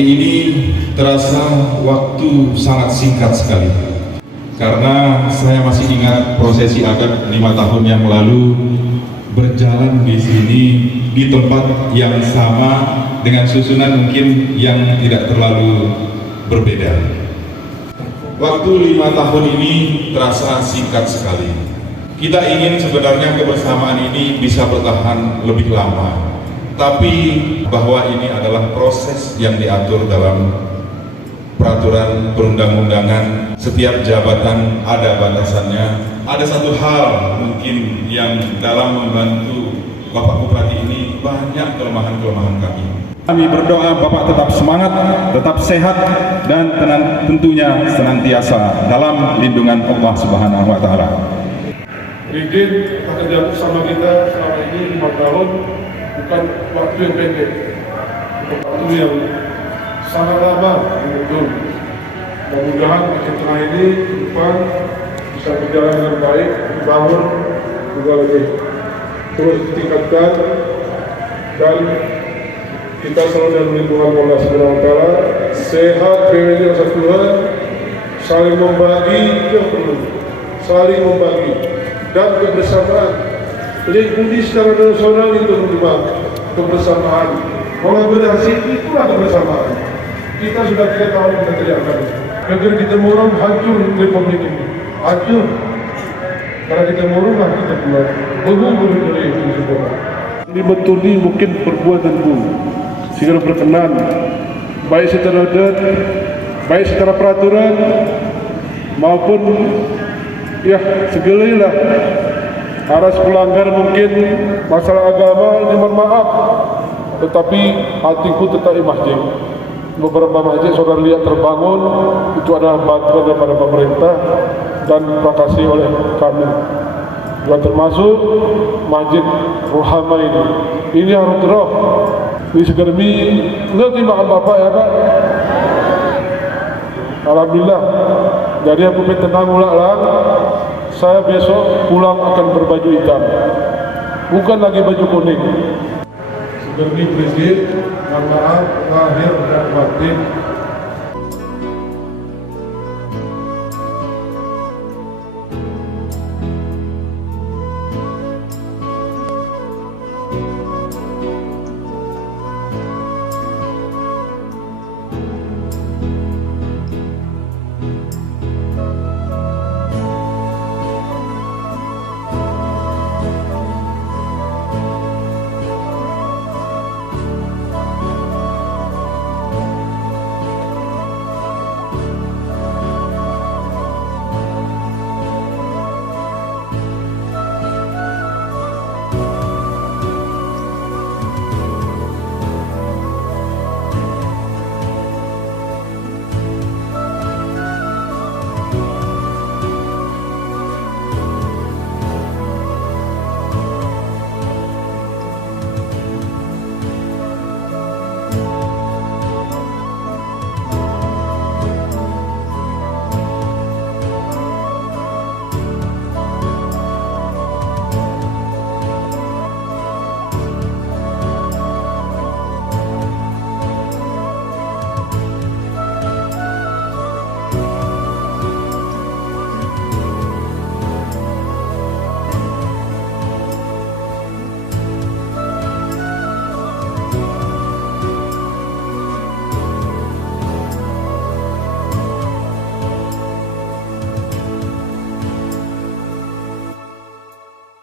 Hari ini terasa waktu sangat singkat sekali, karena saya masih ingat prosesi adat 5 tahun yang lalu berjalan di sini di tempat yang sama dengan susunan mungkin yang tidak terlalu berbeda. Waktu 5 tahun ini terasa singkat sekali. Kita ingin sebenarnya kebersamaan ini bisa bertahan lebih lama, tapi bahwa ini adalah proses yang diatur dalam peraturan perundang-undangan. Setiap jabatan ada batasannya. Ada satu hal mungkin yang dalam membantu Bapak Bupati ini banyak kelemahan-kelemahan kami. Kami berdoa Bapak tetap semangat, tetap sehat, dan tentunya senantiasa dalam lindungan Allah Subhanahu wa Ta'ala. Rigid kerja bersama kita selama ini 5 tahun bukan waktu yang pendek, waktu yang sangat lama betul. Mudah-mudahan makin tengah ini ke depan bisa berjalan dengan baik, dibangun juga lebih terus ditingkatkan, dan kita selalu dalam lindungan Allah Subhanahu wa Ta'ala. Sehat, PWD Tuhan, saling membagi yang perlu, saling membagi dan kebersamaan. Budi secara nasional itu menjadi kebersamaan. Kolaborasi itulah kebersamaan. Kita sudah 3 tahun kita kerjakan. Negeri kita murung, hancur republik ini, hancur. Karena kita murung lah kita buat bergumul dari itu semua. Ini betul ini mungkin perbuatanku sehingga berkenan, baik secara adat, baik secara peraturan maupun ya segala harus pelanggar mungkin masalah agama, mohon maaf, tetapi hatiku tetap di masjid. Beberapa masjid saudara lihat terbangun, itu adalah bantuan daripada pemerintah dan terima oleh kami. Dan termasuk Masjid Ruhama ini. Ini harus terus. Ini segermi ngerti makan Bapak ya Pak. Alhamdulillah. Jadi aku tenang ulang. Saya besok pulang akan berbaju hitam, bukan lagi baju kuning. Seperti Presiden, mohon maaf lahir dan batin